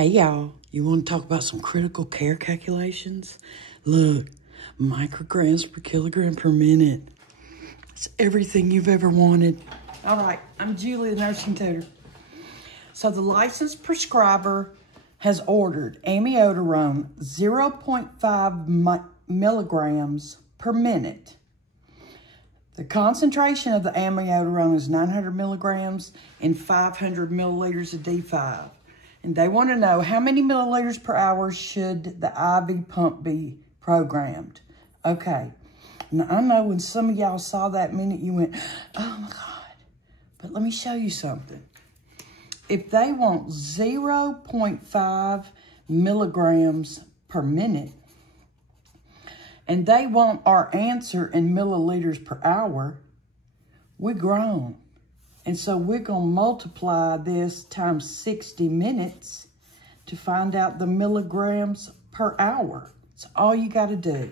Hey, y'all. You want to talk about some critical care calculations? Look, micrograms per kilogram per minute. It's everything you've ever wanted. All right, I'm Julie, the nursing tutor. So the licensed prescriber has ordered amiodarone 0.5 milligrams per minute. The concentration of the amiodarone is 900 milligrams in 500 milliliters of D5. And they want to know how many milliliters per hour should the IV pump be programmed. Okay. Now, I know when some of y'all saw that minute, you went, oh my God. But let me show you something. If they want 0.5 milligrams per minute, and they want our answer in milliliters per hour, we're grown. And so we're going to multiply this times 60 minutes to find out the milligrams per hour. It's all you got to do,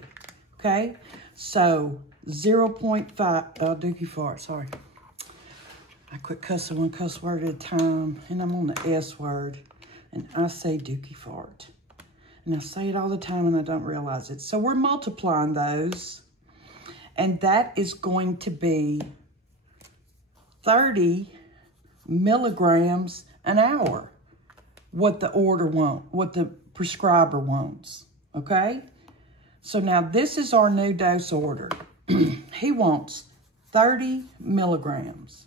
okay? So 0.5, dookie fart, sorry. I quit cussing one cuss word at a time, and I'm on the S word, and I say dookie fart. And I say it all the time, and I don't realize it. So we're multiplying those, and that is going to be 30 milligrams an hour, what the prescriber wants, okay? So now this is our new dose order. He wants 30 milligrams.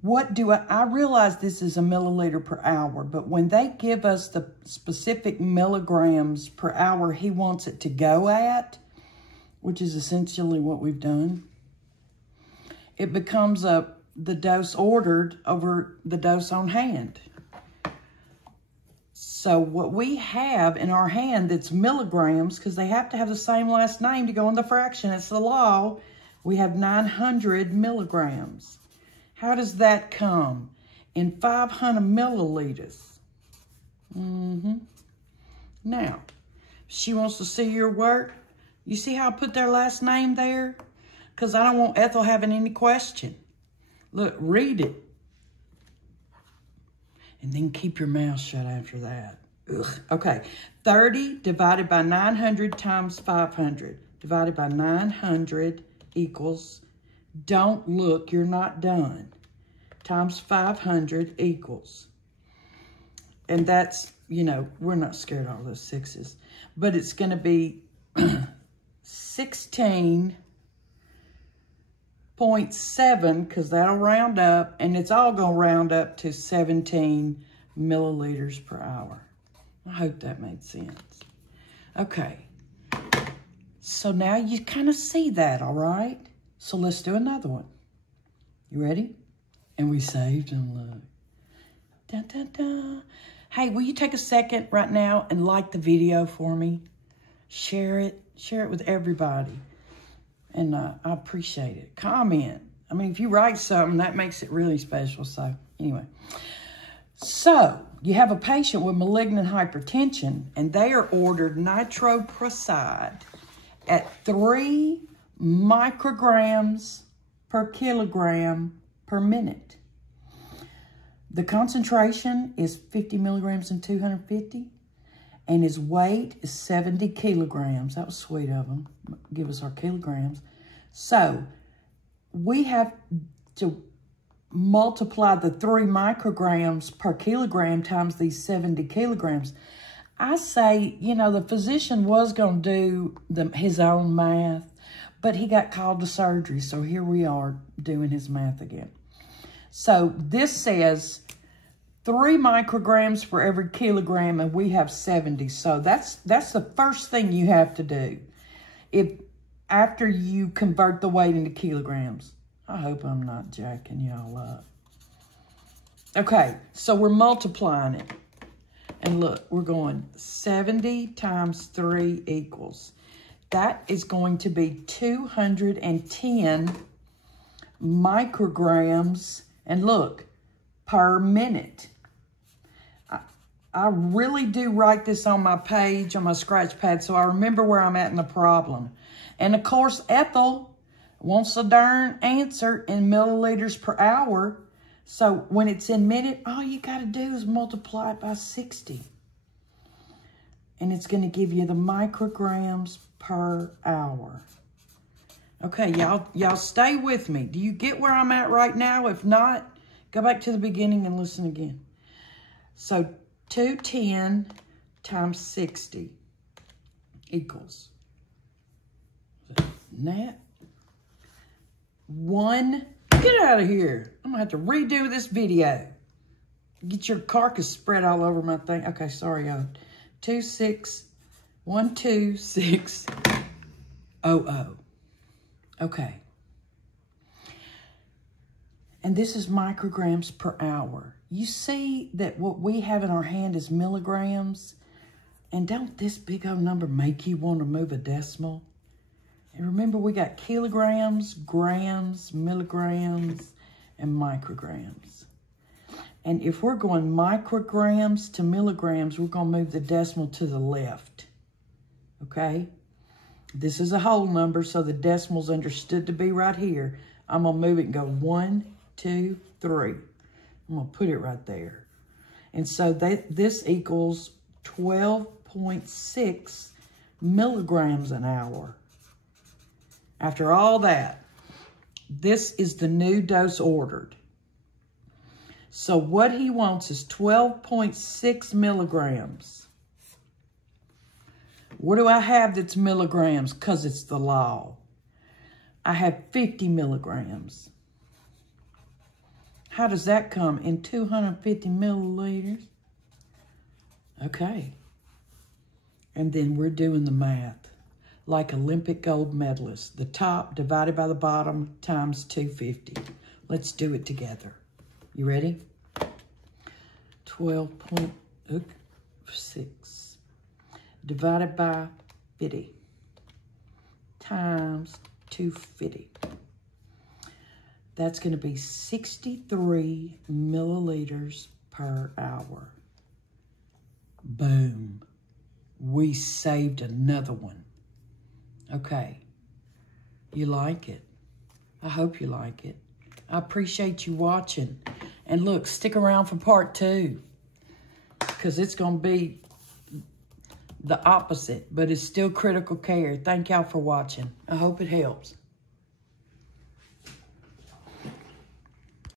What do I realize this is a milliliter per hour, but when they give us the specific milligrams per hour he wants it to go at, which is essentially what we've done, it becomes the dose ordered over the dose on hand. So what we have in our hand that's milligrams, because they have to have the same last name to go in the fraction, it's the law, we have 900 milligrams. How does that come? In 500 milliliters. Now, she wants to see your work. You see how I put their last name there? Because I don't want Ethel having any question. Look, read it. And then keep your mouth shut after that. Ugh. Okay, 30 divided by 900 times 500 divided by 900 equals, don't look, you're not done, times 500 equals. And that's, you know, we're not scared of all those sixes. But it's going to be 16.7, because that'll round up, and it's all going to round up to 17 milliliters per hour. I hope that made sense. Okay. So now you kind of see that, all right? So let's do another one. You ready? And we saved them, look. Dun, dun, dun. Hey, will you take a second right now and like the video for me? Share it. Share it with everybody. And I appreciate it. Comment. I mean, if you write something, that makes it really special. So, anyway. So, you have a patient with malignant hypertension, and they are ordered nitroprusside at 3 micrograms per kilogram per minute. The concentration is 50 milligrams and 250, and his weight is 70 kilograms. That was sweet of them. Give us our kilograms. So we have to multiply the 3 micrograms per kilogram times these 70 kilograms. I say, you know, the physician was going to do his own math, but he got called to surgery, so here we are doing his math again. So this says 3 micrograms for every kilogram, and we have 70. So that's the first thing you have to do after you convert the weight into kilograms. I hope I'm not jacking y'all up. Okay, so we're multiplying it. And look, we're going 70 times 3 equals. That is going to be 210 micrograms, and look, per minute. I really do write this on my page, on my scratch pad, so I remember where I'm at in the problem. And of course, Ethel wants a darn answer in milliliters per hour. So when it's in minute, all you got to do is multiply it by 60. And it's going to give you the micrograms per hour. Okay, y'all stay with me. Do you get where I'm at right now? If not, go back to the beginning and listen again. So 210 times 60 equals net 1. Get out of here. I'm going to have to redo this video. Get your carcass spread all over my thing. Okay, sorry, y'all. 12600. Okay. And this is micrograms per hour. You see that what we have in our hand is milligrams? And don't this big old number make you want to move a decimal? And remember, we got kilograms, grams, milligrams, and micrograms. And if we're going micrograms to milligrams, we're going to move the decimal to the left. Okay? This is a whole number, so the decimal's understood to be right here. I'm going to move it and go 1, 2, 3. I'm going to put it right there. And so this equals 12.6 milligrams an hour. After all that, this is the new dose ordered. So what he wants is 12.6 milligrams. What do I have that's milligrams? Because it's the law. I have 50 milligrams. How does that come in 250 milliliters? Okay. And then we're doing the math. Like Olympic gold medalists. The top divided by the bottom times 250. Let's do it together. You ready? 12.6 divided by 50 times 250. That's going to be 63 milliliters per hour. Boom. We saved another one. Okay. You like it? I hope you like it. I appreciate you watching. And look, stick around for part 2. Because it's going to be the opposite. But it's still critical care. Thank y'all for watching. I hope it helps.